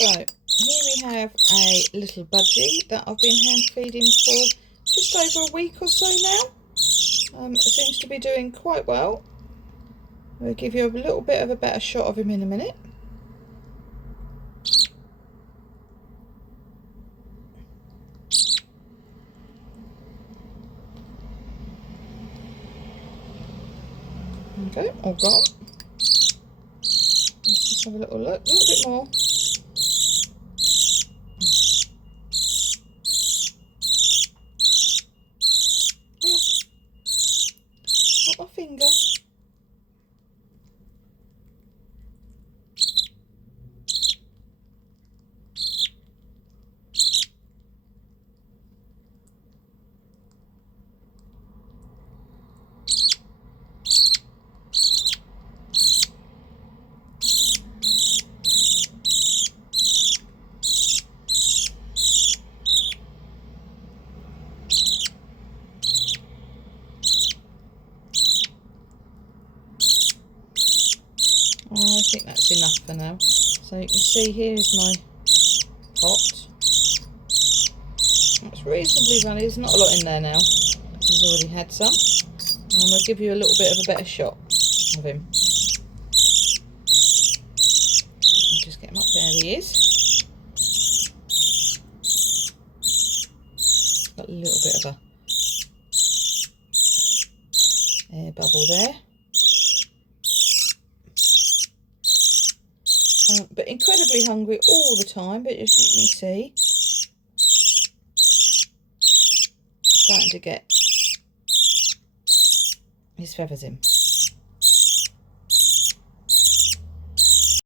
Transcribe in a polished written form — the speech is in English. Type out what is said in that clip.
So here we have a little budgie that I've been hand feeding for just over a week or so now. It seems to be doing quite well. I'll give you a little bit of a better shot of him in a minute. Okay, all gone. Let's just have a little look, a little bit more. Yeah. Not my finger. I think that's enough for now. So you can see here's my pot. It's reasonably runny, there's not a lot in there now. He's already had some. And we'll give you a little bit of a better shot of him. Just get him up, there he is. Got a little bit of a air bubble there. But incredibly hungry all the time, but as you can see, starting to get his feathers in.